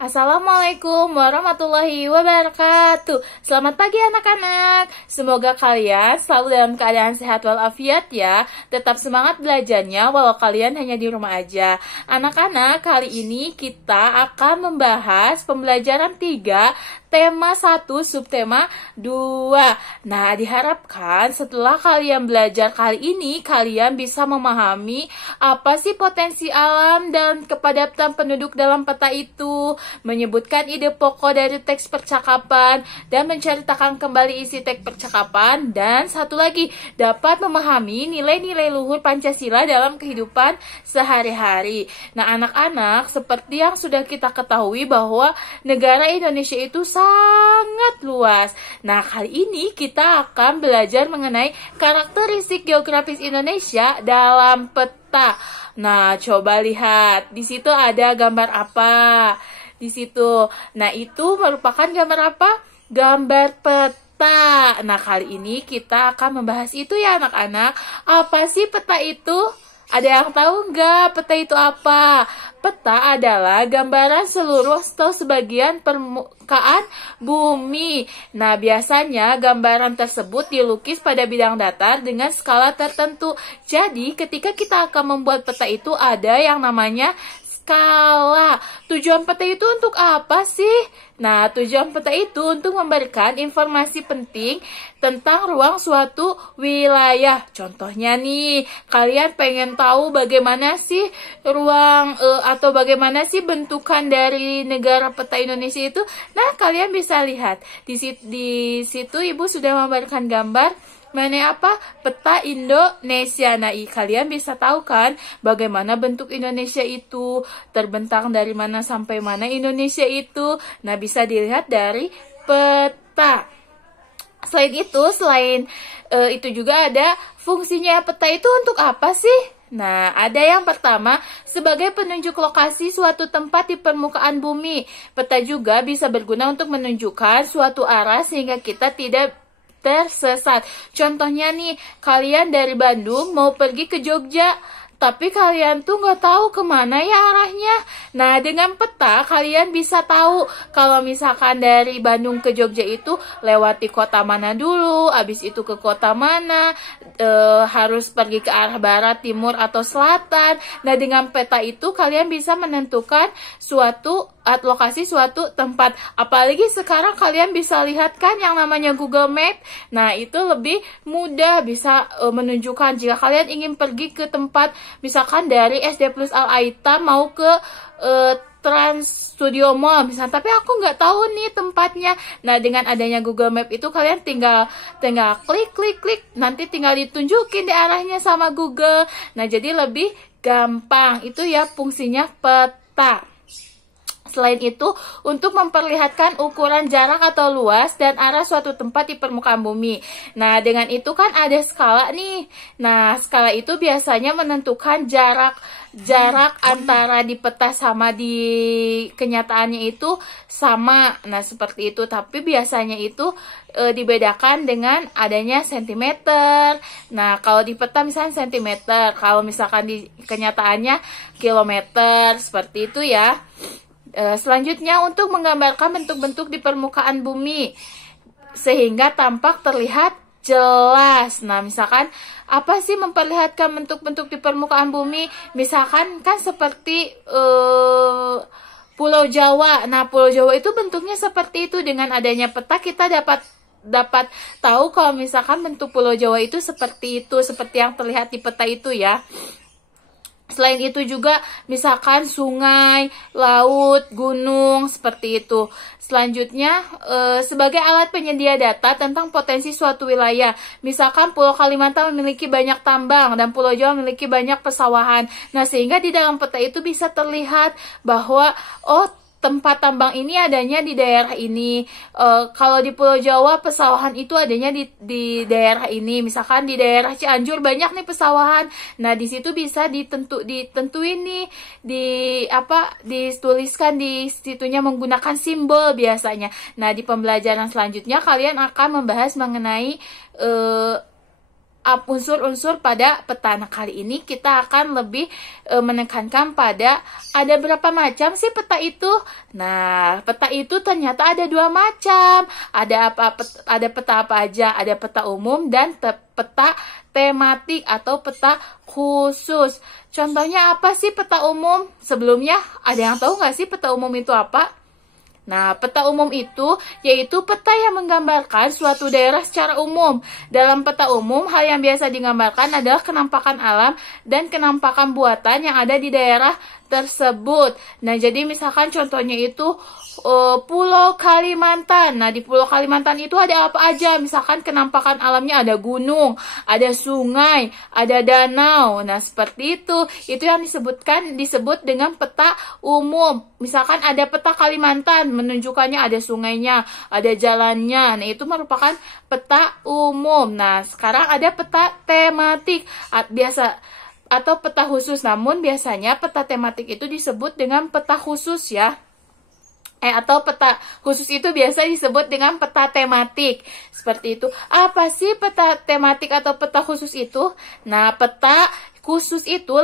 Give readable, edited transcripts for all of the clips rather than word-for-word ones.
Assalamualaikum warahmatullahi wabarakatuh. Selamat pagi anak-anak. Semoga kalian selalu dalam keadaan sehat walafiat ya. Tetap semangat belajarnya walau kalian hanya di rumah aja. Anak-anak, kali ini kita akan membahas pembelajaran 3, tema 1, subtema 2. Nah, diharapkan setelah kalian belajar kali ini, kalian bisa memahami apa sih potensi alam dan kepadatan penduduk dalam peta itu, menyebutkan ide pokok dari teks percakapan, dan menceritakan kembali isi teks percakapan, dan satu lagi, dapat memahami nilai-nilai luhur Pancasila dalam kehidupan sehari-hari. Nah, anak-anak, seperti yang sudah kita ketahui bahwa negara Indonesia itu sangat luas. Nah, kali ini kita akan belajar mengenai karakteristik geografis Indonesia dalam peta. Nah, coba lihat. Di situ ada gambar apa? Di situ. Nah, itu merupakan gambar apa? Gambar peta. Nah, kali ini kita akan membahas itu ya anak-anak. Apa sih peta itu? Ada yang tahu nggak peta itu apa? Peta adalah gambaran seluruh atau sebagian permukaan bumi. Nah, biasanya gambaran tersebut dilukis pada bidang datar dengan skala tertentu. Jadi, ketika kita akan membuat peta itu ada yang namanya skala. Tujuan peta itu untuk apa sih? Nah, tujuan peta itu untuk memberikan informasi penting tentang ruang suatu wilayah. Contohnya nih, kalian pengen tahu bagaimana sih ruang atau bagaimana sih bentukan dari negara peta Indonesia itu? Nah, kalian bisa lihat. Di situ Ibu sudah memberikan gambar mana apa? Peta Indonesia. Nah, kalian bisa tahu kan bagaimana bentuk Indonesia itu, terbentang dari mana sampai mana Indonesia itu. Nah, bisa dilihat dari peta. Selain itu juga ada fungsinya peta itu untuk apa sih? Nah, ada yang pertama, sebagai penunjuk lokasi suatu tempat di permukaan bumi. Peta juga bisa berguna untuk menunjukkan suatu arah sehingga kita tidak tersesat. Contohnya nih, kalian dari Bandung mau pergi ke Jogja, tapi kalian tuh nggak tahu kemana ya arahnya. Nah, dengan peta kalian bisa tahu kalau misalkan dari Bandung ke Jogja itu lewati kota mana dulu, habis itu ke kota mana, harus pergi ke arah barat, timur, atau selatan. Nah, dengan peta itu kalian bisa menentukan lokasi suatu tempat. Apalagi sekarang kalian bisa lihat kan yang namanya Google Map. Nah, itu lebih mudah bisa menunjukkan jika kalian ingin pergi ke tempat, misalkan dari SD Plus Al Aita mau ke Trans Studio Mall misalnya, tapi aku nggak tahu nih tempatnya. Nah, dengan adanya Google Map itu kalian tinggal klik, nanti tinggal ditunjukin di arahnya sama Google. Nah, jadi lebih gampang. Itu ya fungsinya peta. Selain itu, untuk memperlihatkan ukuran jarak atau luas dan arah suatu tempat di permukaan bumi. Nah, dengan itu kan ada skala nih. Nah, skala itu biasanya menentukan jarak antara di peta sama di kenyataannya itu sama. Nah, seperti itu. Tapi biasanya itu dibedakan dengan adanya sentimeter. Nah, kalau di peta misalnya sentimeter, kalau misalkan di kenyataannya kilometer, seperti itu ya. Selanjutnya, untuk menggambarkan bentuk-bentuk di permukaan bumi sehingga tampak terlihat jelas. Nah, misalkan apa sih memperlihatkan bentuk-bentuk di permukaan bumi? Misalkan kan seperti Pulau Jawa. Nah, Pulau Jawa itu bentuknya seperti itu. Dengan adanya peta kita dapat tahu kalau misalkan bentuk Pulau Jawa itu, seperti yang terlihat di peta itu ya. Selain itu juga misalkan sungai, laut, gunung, seperti itu. Selanjutnya, sebagai alat penyedia data tentang potensi suatu wilayah. Misalkan Pulau Kalimantan memiliki banyak tambang dan Pulau Jawa memiliki banyak pesawahan. Nah, sehingga di dalam peta itu bisa terlihat bahwa, tempat tambang ini adanya di daerah ini. Kalau di Pulau Jawa pesawahan itu adanya di daerah ini. Misalkan di daerah Cianjur banyak nih pesawahan. Nah, di situ bisa ditentuin nih dituliskan di situnya menggunakan simbol biasanya. Nah, di pembelajaran selanjutnya kalian akan membahas mengenai unsur-unsur pada peta. Nah, kali ini kita akan lebih menekankan pada ada berapa macam sih peta itu. Nah, peta itu ternyata ada 2 macam. Ada peta apa aja? Ada peta umum dan peta tematik atau peta khusus. Contohnya apa sih peta umum? Sebelumnya ada yang tahu nggak sih peta umum itu apa? Nah, peta umum itu yaitu peta yang menggambarkan suatu daerah secara umum. Dalam peta umum, hal yang biasa digambarkan adalah kenampakan alam dan kenampakan buatan yang ada di daerah tersebut. Nah, jadi misalkan contohnya itu Pulau Kalimantan. Nah, di Pulau Kalimantan itu ada apa aja? Misalkan kenampakan alamnya ada gunung, ada sungai, ada danau. Nah, seperti itu. Itu yang disebut dengan peta umum. Misalkan ada peta Kalimantan, menunjukkannya ada sungainya, ada jalannya. Nah, itu merupakan peta umum. Nah, sekarang ada peta tematik atau peta khusus. Namun biasanya peta tematik itu disebut dengan peta khusus ya. Atau peta khusus itu biasa disebut dengan peta tematik. Seperti itu. Apa sih peta tematik atau peta khusus itu? Nah, peta khusus itu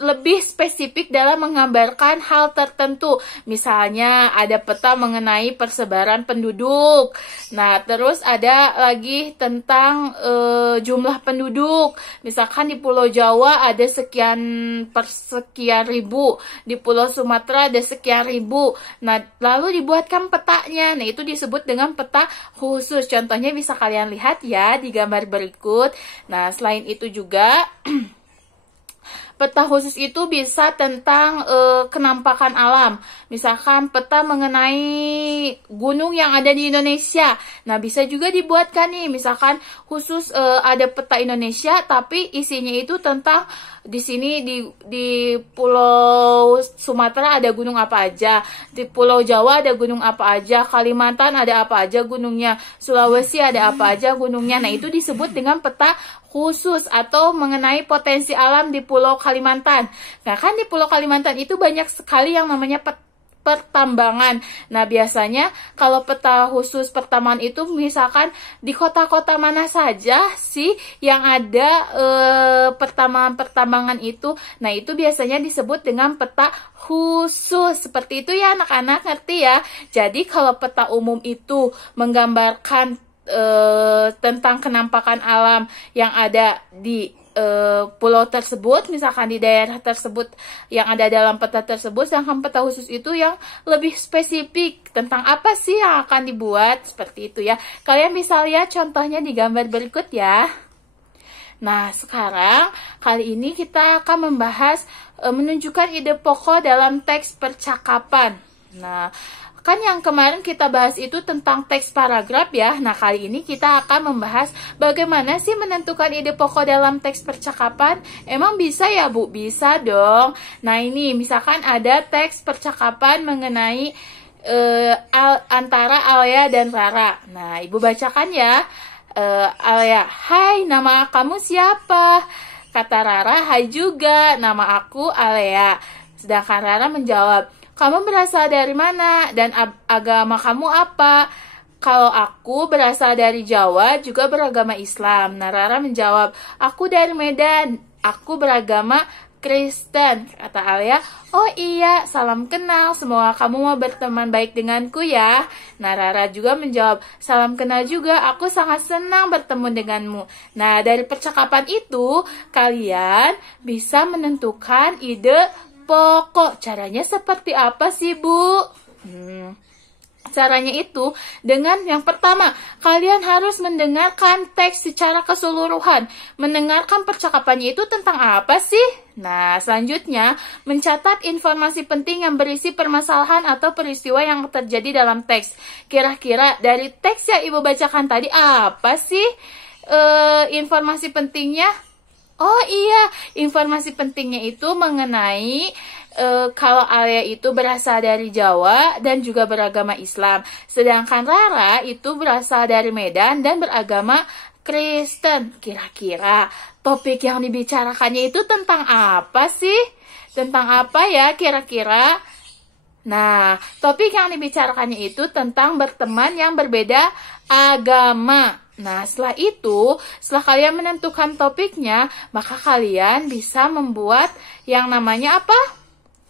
lebih spesifik dalam menggambarkan hal tertentu. Misalnya ada peta mengenai persebaran penduduk. Nah, terus ada lagi tentang jumlah penduduk. Misalkan di Pulau Jawa ada sekian ribu, di Pulau Sumatera ada sekian ribu. Nah, lalu dibuatkan petanya. Nah, itu disebut dengan peta khusus. Contohnya bisa kalian lihat ya di gambar berikut. Nah, selain itu juga peta khusus itu bisa tentang kenampakan alam. Misalkan peta mengenai gunung yang ada di Indonesia. Nah, bisa juga dibuatkan nih. Misalkan khusus ada peta Indonesia, tapi isinya itu tentang di sini di Pulau Sumatera ada gunung apa aja, di Pulau Jawa ada gunung apa aja, Kalimantan ada apa aja gunungnya, Sulawesi ada apa aja gunungnya. Nah, itu disebut dengan peta khusus atau mengenai potensi alam di Pulau Kalimantan. Nah, kan di Pulau Kalimantan itu banyak sekali yang namanya pertambangan. Nah, biasanya kalau peta khusus pertambangan itu misalkan di kota-kota mana saja sih yang ada pertambangan itu. Nah, itu biasanya disebut dengan peta khusus. Seperti itu ya anak-anak, ngerti ya? Jadi kalau peta umum itu menggambarkan tentang kenampakan alam yang ada di pulau tersebut, misalkan di daerah tersebut yang ada dalam peta tersebut. Sedangkan peta khusus itu yang lebih spesifik tentang apa sih yang akan dibuat, seperti itu ya. Kalian bisa lihat contohnya di gambar berikut ya. Nah, sekarang kali ini kita akan membahas menunjukkan ide pokok dalam teks percakapan. Nah, kan yang kemarin kita bahas itu tentang teks paragraf ya. Nah, kali ini kita akan membahas bagaimana sih menentukan ide pokok dalam teks percakapan. Emang bisa ya, Bu? Bisa dong. Nah, ini misalkan ada teks percakapan mengenai antara Alia dan Rara. Nah, Ibu bacakan ya. Alia, "Hai, nama kamu siapa?" Kata Rara, "Hai juga, nama aku Alia." Sedangkan Rara menjawab, "Kamu berasal dari mana dan agama kamu apa?" "Kalau aku berasal dari Jawa, juga beragama Islam." Nah, Rara menjawab, "Aku dari Medan, aku beragama Kristen." Kata Alia, "Oh iya, salam kenal, semoga kamu mau berteman baik denganku ya." Nah, Rara juga menjawab, "Salam kenal juga, aku sangat senang bertemu denganmu." Nah, dari percakapan itu, kalian bisa menentukan ide pokok. Caranya seperti apa sih, Bu? Caranya itu dengan yang pertama, kalian harus mendengarkan teks secara keseluruhan. Mendengarkan percakapannya itu tentang apa sih? Nah, selanjutnya, mencatat informasi penting yang berisi permasalahan atau peristiwa yang terjadi dalam teks. Kira-kira dari teks yang Ibu bacakan tadi, apa sih informasi pentingnya? Oh iya, informasi pentingnya itu mengenai kalau Alia itu berasal dari Jawa dan juga beragama Islam. Sedangkan Rara itu berasal dari Medan dan beragama Kristen. Kira-kira topik yang dibicarakannya itu tentang apa sih? Tentang apa ya kira-kira? Nah, topik yang dibicarakannya itu tentang berteman yang berbeda agama. Nah, setelah kalian menentukan topiknya, maka kalian bisa membuat yang namanya apa?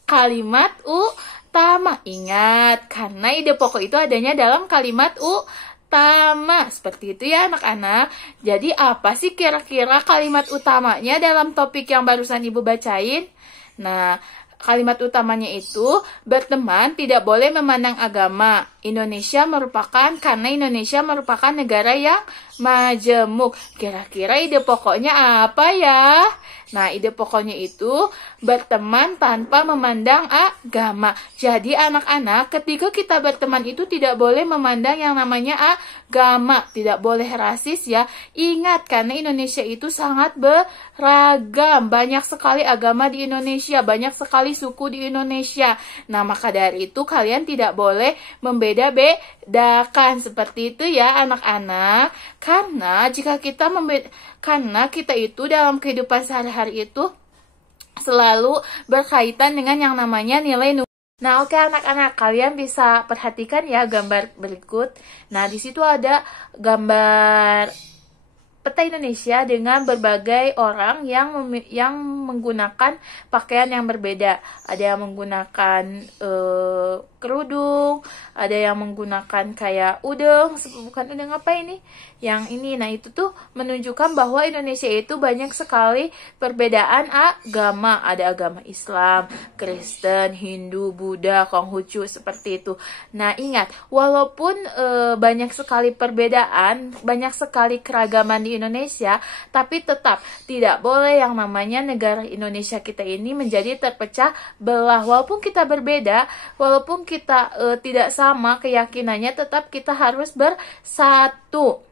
Kalimat utama. Ingat, karena ide pokok itu adanya dalam kalimat utama. Seperti itu ya anak-anak. Jadi apa sih kira-kira kalimat utamanya dalam topik yang barusan Ibu bacain? Nah, kalimat utamanya itu berteman tidak boleh memandang agama. Karena Indonesia merupakan negara yang majemuk. Kira-kira ide pokoknya apa ya? Nah, ide pokoknya itu berteman tanpa memandang agama. Jadi anak-anak, ketika kita berteman itu tidak boleh memandang yang namanya agama. Tidak boleh rasis ya. Ingat, karena Indonesia itu sangat beragam. Banyak sekali agama di Indonesia. Banyak sekali suku di Indonesia. Nah, maka dari itu kalian tidak boleh membeda-bedakan. Seperti itu ya anak-anak. Karena kita itu dalam kehidupan sehari-hari itu selalu berkaitan dengan yang namanya nilai. Nah, oke anak-anak, kalian bisa perhatikan ya gambar berikut. Nah, di situ ada gambar peta Indonesia dengan berbagai orang yang menggunakan pakaian yang berbeda. Ada yang menggunakan kerudung, ada yang menggunakan kayak bukan udeng apa ini? Yang ini, nah itu tuh menunjukkan bahwa Indonesia itu banyak sekali perbedaan agama. Ada agama Islam, Kristen, Hindu, Buddha, Konghucu, seperti itu. Nah ingat, walaupun banyak sekali perbedaan, banyak sekali keragaman di Indonesia, tapi tetap tidak boleh yang namanya negara Indonesia kita ini menjadi terpecah belah. Walaupun kita berbeda, walaupun kita tidak sama keyakinannya, tetap kita harus bersatu.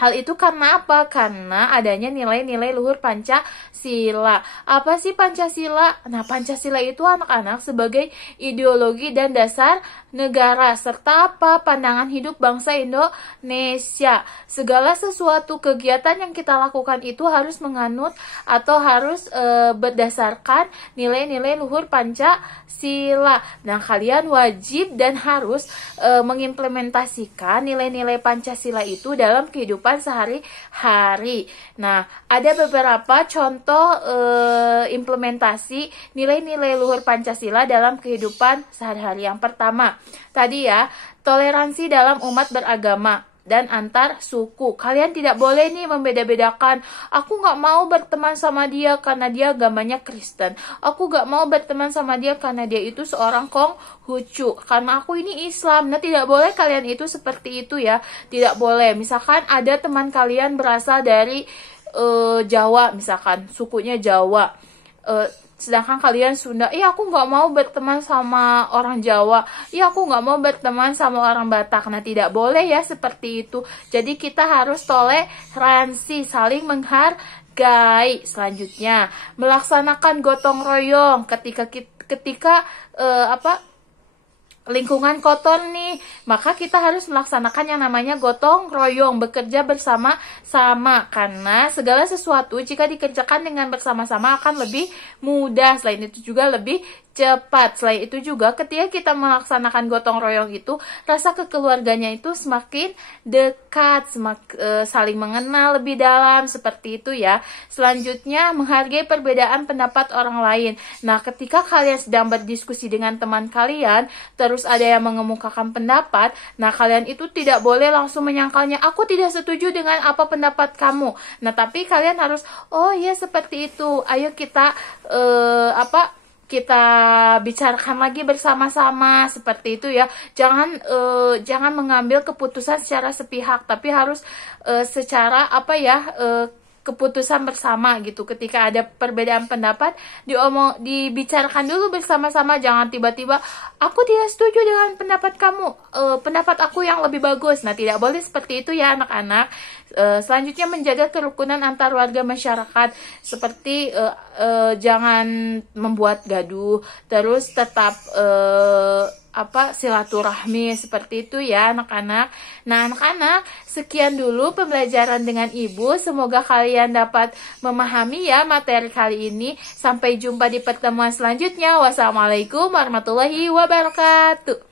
Hal itu karena apa? Karena adanya nilai-nilai luhur Pancasila. Apa sih Pancasila? Nah, Pancasila itu anak-anak sebagai ideologi dan dasar negara, serta apa? Pandangan hidup bangsa Indonesia. Segala sesuatu kegiatan yang kita lakukan itu harus menganut atau harus berdasarkan nilai-nilai luhur Pancasila. Nah, kalian wajib dan harus mengimplementasikan nilai-nilai Pancasila itu dalam kehidupan sehari-hari. Nah, ada beberapa contoh implementasi nilai-nilai luhur Pancasila dalam kehidupan sehari-hari. Yang pertama, tadi ya, toleransi dalam umat beragama dan antar suku. Kalian tidak boleh nih membeda-bedakan. Aku nggak mau berteman sama dia karena dia agamanya Kristen. Aku nggak mau berteman sama dia karena dia itu seorang Konghucu. Karena aku ini Islam. Nah, tidak boleh kalian itu seperti itu ya. Tidak boleh. Misalkan ada teman kalian berasal dari Jawa, misalkan sukunya Jawa. Sedangkan kalian Sunda, aku nggak mau berteman sama orang Jawa, aku nggak mau berteman sama orang Batak. Nah, tidak boleh ya seperti itu. Jadi kita harus toleransi, saling menghargai. Selanjutnya, melaksanakan gotong royong ketika lingkungan kotor nih, maka kita harus melaksanakan yang namanya gotong royong, bekerja bersama-sama, karena segala sesuatu jika dikerjakan dengan bersama-sama akan lebih mudah, selain itu juga lebih cepat. Selain itu juga ketika kita melaksanakan gotong royong itu, rasa kekeluarganya itu semakin dekat, saling mengenal lebih dalam, seperti itu ya. Selanjutnya, menghargai perbedaan pendapat orang lain. Nah, ketika kalian sedang berdiskusi dengan teman kalian, terus ada yang mengemukakan pendapat, nah kalian itu tidak boleh langsung menyangkalnya, aku tidak setuju dengan apa pendapat kamu. Nah, tapi kalian harus, oh iya seperti itu, ayo kita kita bicarakan lagi bersama-sama, seperti itu ya. Jangan mengambil keputusan secara sepihak, tapi harus secara keputusan bersama gitu. Ketika ada perbedaan pendapat, dibicarakan dulu bersama-sama. Jangan tiba-tiba aku tidak setuju dengan pendapat kamu, pendapat aku yang lebih bagus. Nah, tidak boleh seperti itu ya anak-anak. Selanjutnya, menjaga kerukunan antar warga masyarakat, seperti jangan membuat gaduh, terus tetap silaturahmi, seperti itu ya anak-anak. Nah, anak-anak, sekian dulu pembelajaran dengan Ibu. Semoga kalian dapat memahami ya materi kali ini. Sampai jumpa di pertemuan selanjutnya. Wassalamualaikum warahmatullahi wabarakatuh.